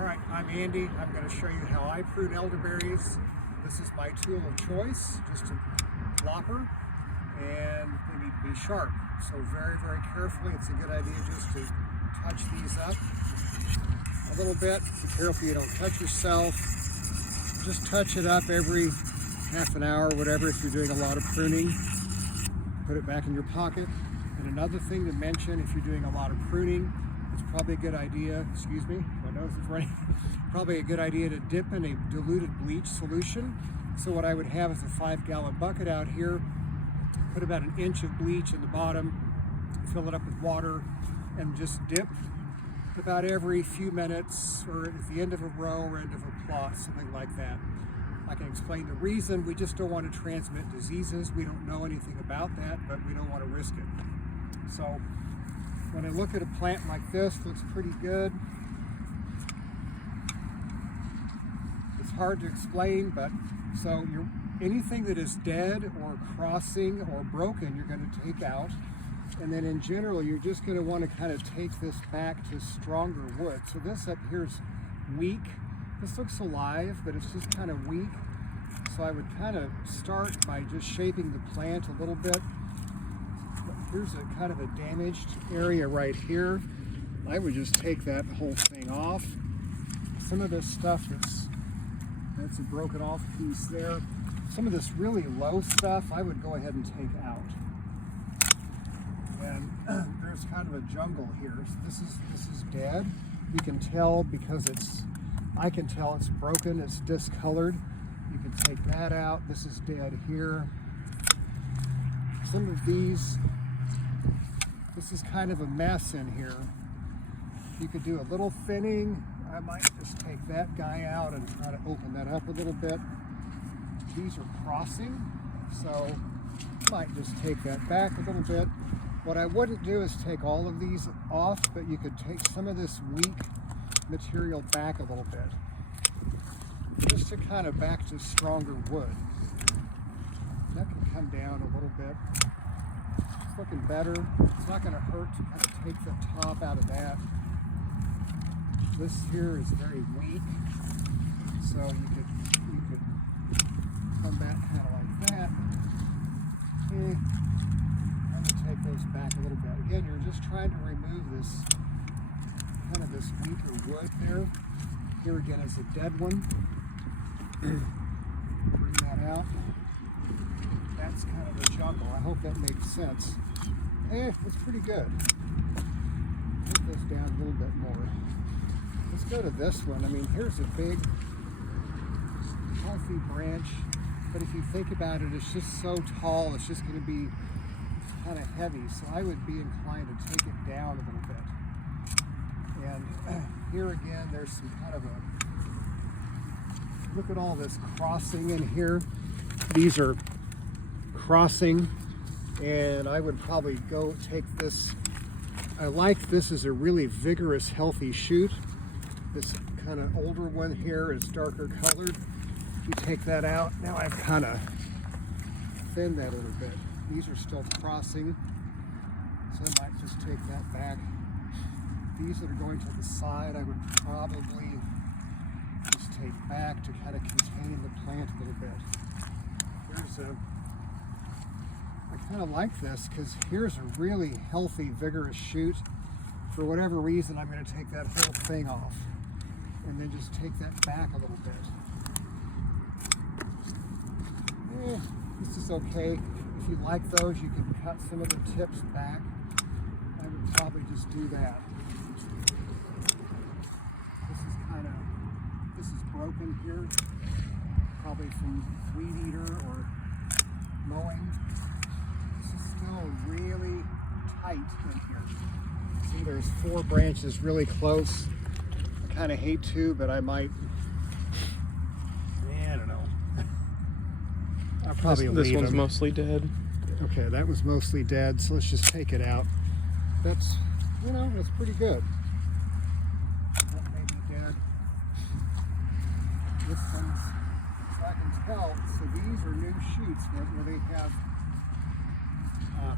Alright, I'm Andy. I'm going to show you how I prune elderberries. This is my tool of choice, just a plopper, and they need to be sharp. So very, very carefully, it's a good idea just to touch these up a little bit. Be careful you don't touch yourself. Just touch it up every half an hour, whatever, if you're doing a lot of pruning. Put it back in your pocket. And another thing to mention, if you're doing a lot of pruning, it's probably a good idea, excuse me, my nose is running, probably a good idea to dip in a diluted bleach solution. So what I would have is a 5-gallon bucket out here, put about an inch of bleach in the bottom, fill it up with water, and just dip about every few minutes, or at the end of a row or end of a plot, something like that. I can explain the reason. We just don't want to transmit diseases. We don't know anything about that, but we don't want to risk it. So when I look at a plant like this, looks pretty good. It's hard to explain, but so anything that is dead or crossing or broken, you're going to take out. And then in general, you're just going to want to kind of take this back to stronger wood. So this up here is weak. This looks alive, but it's just kind of weak. So I would kind of start by just shaping the plant a little bit. Here's a kind of a damaged area right here. I would just take that whole thing off. Some of this stuff that's a broken off piece there. Some of this really low stuff I would go ahead and take out. And there's kind of a jungle here. So this is dead. You can tell because I can tell it's broken, it's discolored. You can take that out. This is dead here. Some of these, this is kind of a mess in here. You could do a little thinning. I might just take that guy out and try to open that up a little bit. These are crossing, so I might just take that back a little bit. What I wouldn't do is take all of these off, but you could take some of this weak material back a little bit, just to kind of back to stronger wood. That can come down a little bit. It's looking better. It's not going to hurt to kind of take the top out of that. This here is very weak, so you could come back kind of like that. Okay. I'm going to take those back a little bit. Again, you're just trying to remove this kind of this weaker wood there. Here again is a dead one. Bring that out. That's kind of a jungle. I hope that makes sense. It's pretty good. Put this down a little bit more. Let's go to this one. I mean, here's a big, healthy branch, but if you think about it, it's just so tall, it's just going to be kind of heavy. So I would be inclined to take it down a little bit. And here again, there's some kind of look at all this crossing in here. These are crossing, and I would probably go take this. I like this as a really vigorous, healthy shoot. This kind of older one here is darker colored. You take that out. Now I've kind of thinned that a little bit. These are still crossing, so I might just take that back. These that are going to the side, I would probably just take back to kind of contain the plant a little bit. I kind of like this because here's a really healthy, vigorous shoot. For whatever reason, I'm going to take that whole thing off and then just take that back a little bit. This is okay. If you like those, you can cut some of the tips back. I would probably just do that. This is broken here, probably from weed eater or mowing. This is still really tight in here. See, there's 4 branches really close. I kind of hate to, but I might, I don't know. I'll probably leave This one's them. mostly dead. Okay, that was mostly dead, so let's just take it out. That's, that's pretty good. That may be dead. This one's, so I can tell, so these are new shoots where they have,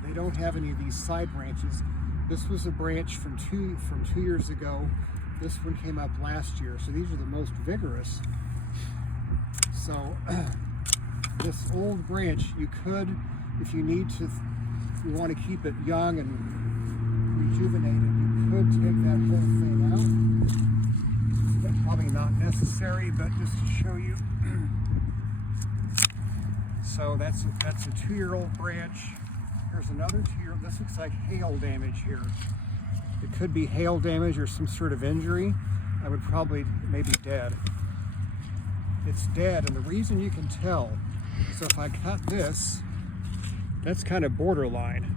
they don't have any of these side branches. This was a branch from two years ago This one came up last year, so these are the most vigorous. So this old branch, you could, if you need to, you want to keep it young and rejuvenated, you could take that whole thing out. That's probably not necessary, but just to show you. So that's a 2-year-old branch. Here's another 2-year. This looks like hail damage here. It could be hail damage or some sort of injury. I would probably maybe dead. It's dead, and the reason you can tell, so if I cut this, that's kind of borderline.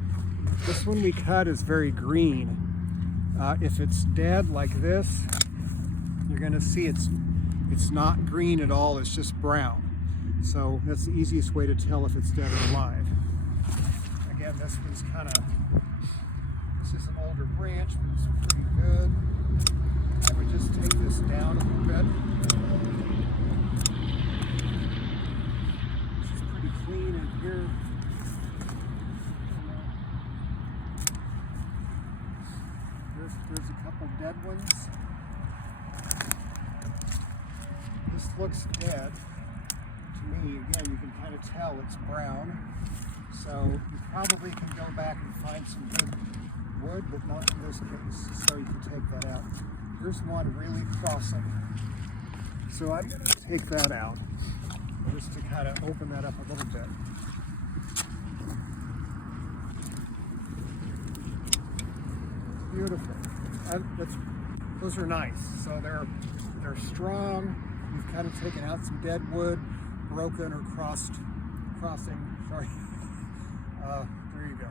This one we cut is very green. If it's dead like this, you're going to see it's not green at all, it's just brown. So that's the easiest way to tell if it's dead or alive. Again, this one's this is an older branch, but it's pretty good. I would just take this down a little bit. This is pretty clean in here. There's a couple dead ones. This looks dead to me. Again, you can kind of tell it's brown. So you probably can go back and find some good wood, but not in this case. So you can take that out. Here's one really crossing. So I'm going to take that out just to kind of open that up a little bit. Beautiful. Those are nice. So they're strong. You've kind of taken out some dead wood, broken or crossing. Sorry. There you go.